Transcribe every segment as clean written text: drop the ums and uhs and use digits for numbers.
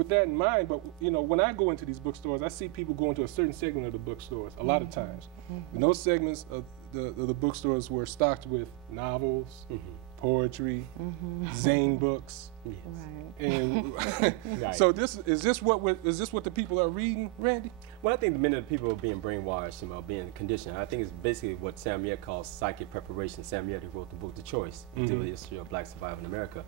with that in mind, but you know, when I go into these bookstores, I see people go into a certain segment of the bookstores a lot of times. And those segments of the bookstores were stocked with novels, poetry, zine books, and so is this what the people are reading, Randy? Well, I think the minute people are being brainwashed and being conditioned, I think it's basically what Sam Yet calls psychic preparation. Sam Yet, who wrote the book The Choice, into the history of black survival in America.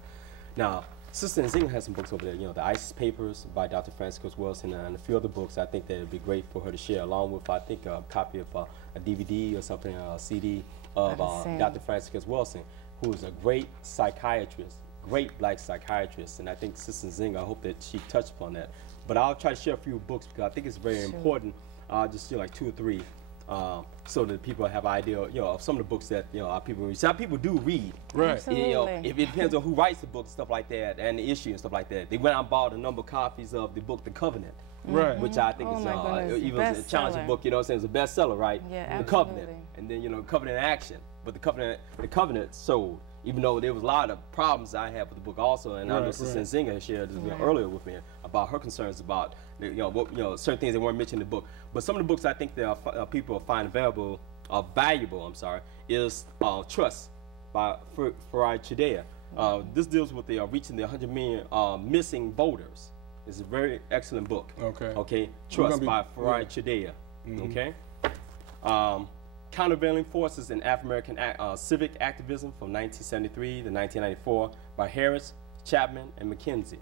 Now, Sister Nzingha has some books over there, you know, the ISIS Papers by Dr. Francis Wilson and a few other books. I think that would be great for her to share, along with, I think, a copy of a DVD or something, a CD of Dr. Francis Wilson, who is a great psychiatrist, great black psychiatrist, and I think Sister Nzingha, I hope that she touched upon that. But I'll try to share a few books because I think it's very important. Just like 2 or 3, so that people have an idea, you know, of some of the books that people read. Some people do read, right? Absolutely. You know, it depends on who writes the book, stuff like that, and the issue and stuff like that. They went out and bought a number of copies of the book The Covenant, right? Which I think is even a challenging book. You know, what I'm saying, it's a bestseller, right? Yeah, The Covenant, and then Covenant in Action. But the Covenant sold. Even though there was a lot of problems I had with the book also, and I know Sister Nzingha shared this earlier with me about her concerns about certain things that weren't mentioned in the book. But some of the books I think that people find valuable, is Trust by Farai Chidea. This deals with the reaching the 100 million missing voters. It's a very excellent book. Okay. Trust by Farai Chidea. Okay. Countervailing Forces in African Civic Activism from 1973 to 1994 by Harris, Chapman, and McKenzie.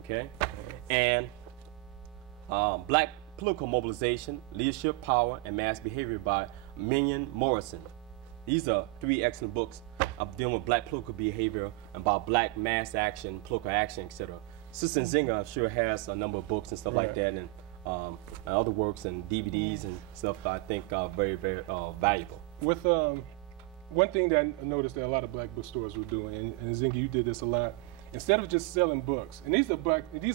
Okay? And Black Political Mobilization, Leadership, Power, and Mass Behavior by Minion Morrison. These are 3 excellent books of dealing with black political behavior, about black mass action, political action, etc. Sister Nzingha, I'm sure, has a number of books and stuff like that, and other works and DVDs and stuff I think are very, very valuable. With one thing that I noticed that a lot of black bookstores were doing, and Nzingha, you did this a lot, instead of just selling books, and these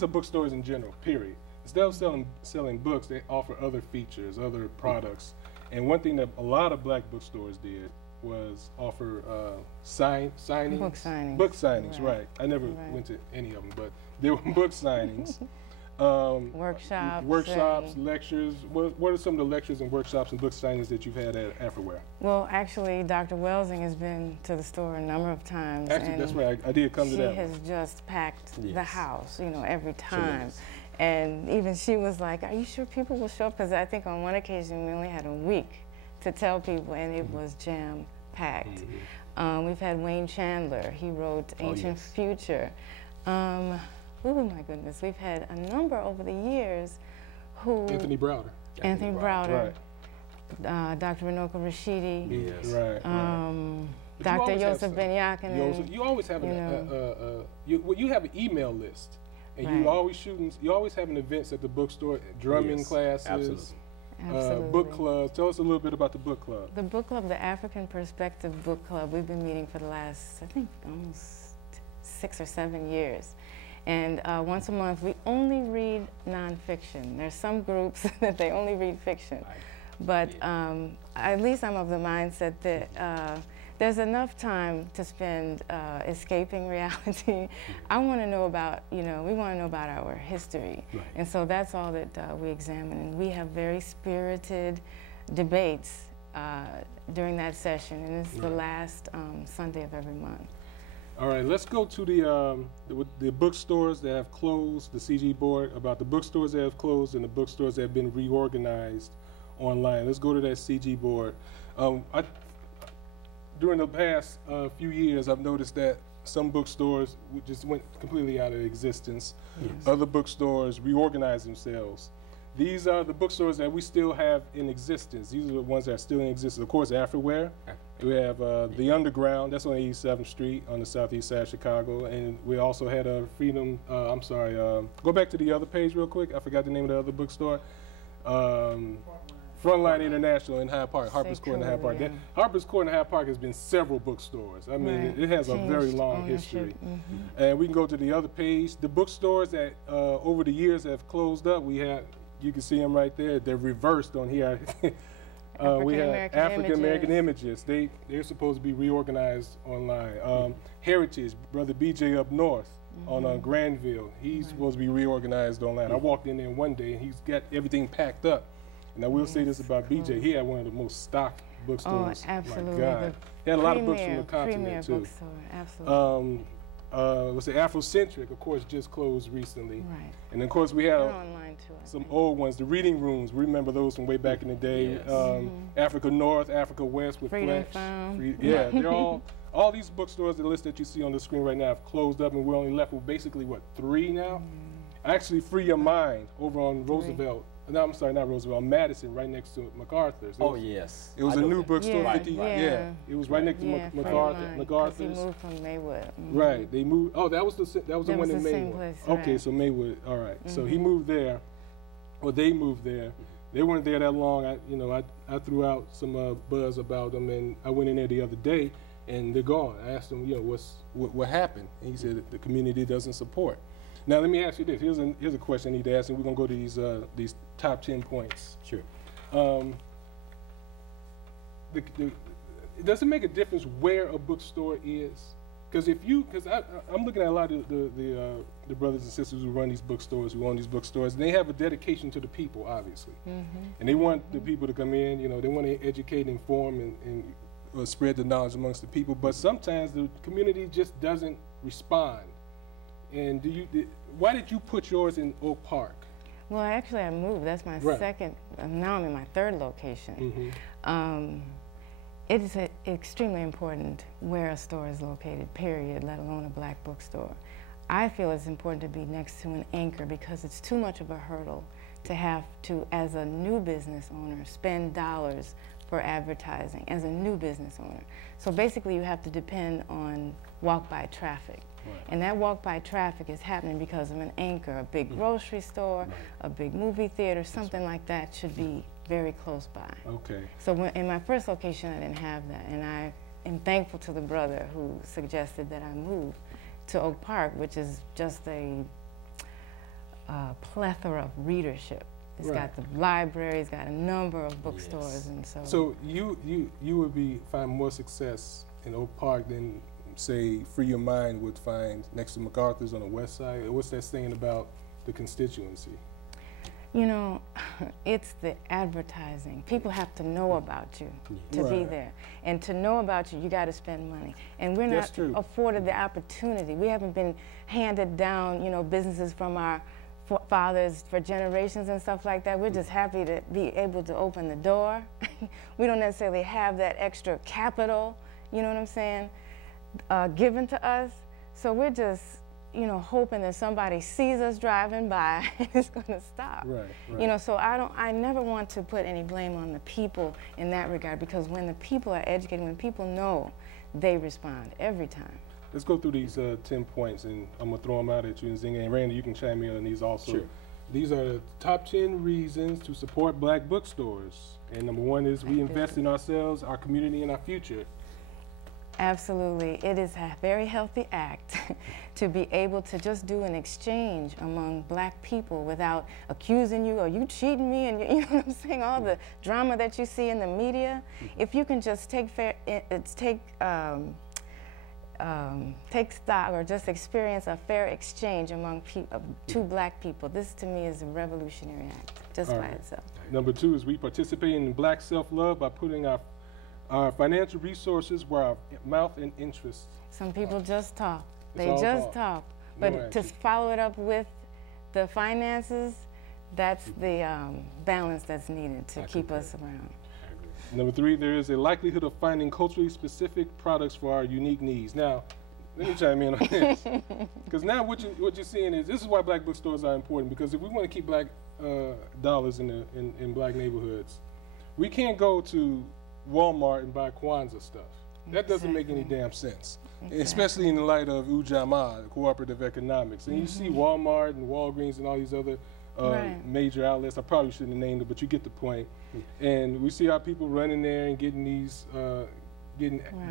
are bookstores in general, period. Instead of selling books, they offer other features, other products. And one thing that a lot of black bookstores did was offer signings. Book signings, right. I never went to any of them, but there were book signings. Workshops, lectures. What are some of the lectures and workshops and book signings that you've had at AfriWare? Well, actually, Dr. Welsing has been to the store a number of times. Actually, that's right. I did come to that. She has just packed the house, every time. And even she was like, are you sure people will show up? Because I think on one occasion we only had a week to tell people, and it was jam-packed. We've had Wayne Chandler. He wrote Ancient Future. Oh my goodness, we've had a number over the years who... Anthony Browder. Right. Dr. Renoka Rashidi. Yes. Right. Dr. Yosef Ben-Yakinen. You always have you have an email list, and you always having events at the bookstore, drumming classes, book clubs. Tell us a little bit about the book club. The book club, the African Perspective Book Club, we've been meeting for the last, I think, almost 6 or 7 years. And once a month, we only read nonfiction. There's some groups that they only read fiction. But at least I'm of the mindset that there's enough time to spend escaping reality. I want to know about, we want to know about our history. And so that's all that we examine. And we have very spirited debates during that session. And it's the last Sunday of every month. All right, let's go to the bookstores that have closed, the CG board, about the bookstores that have closed and the bookstores that have been reorganized online. Let's go to that CG board. During the past few years, I've noticed that some bookstores just went completely out of existence. Other bookstores reorganized themselves. These are the bookstores that we still have in existence. These are the ones that are still in existence. Of course, AfriWare. We have the Underground. That's on 87th Street on the southeast side of Chicago. And we also had a Freedom, go back to the other page real quick. I forgot the name of the other bookstore. Frontline International in Hyde Park, Harper's Court in Hyde Park. Harper's Court in Hyde Park has been several bookstores. I mean, it has a very long history. And we can go to the other page. The bookstores that over the years have closed up, you can see them right there. They're reversed on here. We have African American Images. They're supposed to be reorganized online. Heritage, Brother BJ up north. on Granville. He's supposed to be reorganized online. I walked in there one day and he's got everything packed up. And I will say this about BJ, he had one of the most stocked bookstores. Oh, absolutely. My God. He had a lot of books from the continent too. Bookstore. Absolutely. What's it, Afrocentric, of course, just closed recently. Right. And of course we had online too, some old ones, the reading rooms. Remember those from way back in the day? Yes. Africa North, Africa West with Freedom Flex. Found. Yeah, they're all these bookstores, the list that you see on the screen right now, have closed up, and we're only left with basically what, 3 now? Actually, Free Your Mind over on Roosevelt. No, I'm sorry, not Roosevelt, Madison, right next to MacArthur's. Oh, yes. It was a new bookstore, Yeah, 50, yeah. It was right next to MacArthur's. He moved from Maywood. Right, they moved, oh, that was the one in Maywood. Same place, okay, right. so Maywood, all right. So he moved there, or they moved there. They weren't there that long. I threw out some buzz about them, and I went in there the other day, and they're gone. I asked them, what happened? And he said that the community doesn't support. Now let me ask you this. Here's a question I need to ask, and we're gonna go to these top 10 points. Sure. Does it make a difference where a bookstore is? Because I'm looking at a lot of the brothers and sisters who run these bookstores, who own these bookstores, and they have a dedication to the people, obviously, and they want the people to come in. They want to educate, inform, and spread the knowledge amongst the people. But sometimes the community just doesn't respond. And why did you put yours in Oak Park? Well, actually, I moved. That's my second. Now I'm in my 3rd location. It is extremely important where a store is located, period, let alone a Black bookstore. I feel it's important to be next to an anchor because it's too much of a hurdle to have to, as a new business owner, spend dollars for advertising as a new business owner. So basically, you have to depend on walk-by traffic. Right. And that walk-by traffic is happening because of an anchor, a big grocery store, a big movie theater, something like that should be very close by. Okay. So in my first location, I didn't have that, and I am thankful to the brother who suggested that I move to Oak Park, which is just a plethora of readership. It's got the library, it's got a number of bookstores, and so. So you would find more success in Oak Park than, say, Free Your Mind would find next to MacArthur's on the west side? What's that saying about the constituency? It's the advertising. People have to know about you to be there. And to know about you, you got to spend money. And we're not afforded the opportunity. We haven't been handed down, businesses from our fathers for generations and stuff like that. We're just happy to be able to open the door. We don't necessarily have that extra capital, you know what I'm saying, given to us. So we're just, hoping that somebody sees us driving by and is going to stop. Right. So I never want to put any blame on the people in that regard, because when the people are educated, when people know, they respond every time. Let's go through these 10 points, and I'm going to throw them out at you, Nzingha, and Randy, you can chime in on these also. Sure. These are the top 10 reasons to support Black bookstores. And number 1 is we invest in ourselves, our community, and our future. Absolutely. It is a very healthy act to be able to just do an exchange among Black people without accusing you, or you cheating me, and you know what I'm saying, all the drama that you see in the media. If you can just take stock or just experience a fair exchange among two Black people, this to me is a revolutionary act just by itself. Number 2 is we participate in Black self-love by putting our financial resources where our mouth and interests. Some people just talk. They just talk. But to follow it up with the finances, that's the balance that's needed to keep us around. Number 3, there is a likelihood of finding culturally specific products for our unique needs. Now, let me chime in on this. Because now what you're seeing is, this is why Black bookstores are important, because if we want to keep Black dollars in Black neighborhoods, we can't go to Walmart and buy Kwanzaa stuff. That doesn't make any damn sense, especially in the light of Ujamaa, cooperative economics. And you see Walmart and Walgreens and all these other major outlets. I probably shouldn't have named it, but you get the point. And we see our people running there and getting these,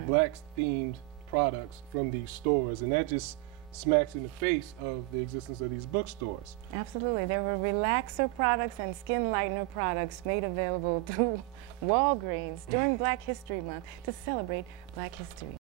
Black-themed products from these stores, and that just smacks in the face of the existence of these bookstores. Absolutely. There were relaxer products and skin lightener products made available through Walgreens during Black History Month to celebrate Black history.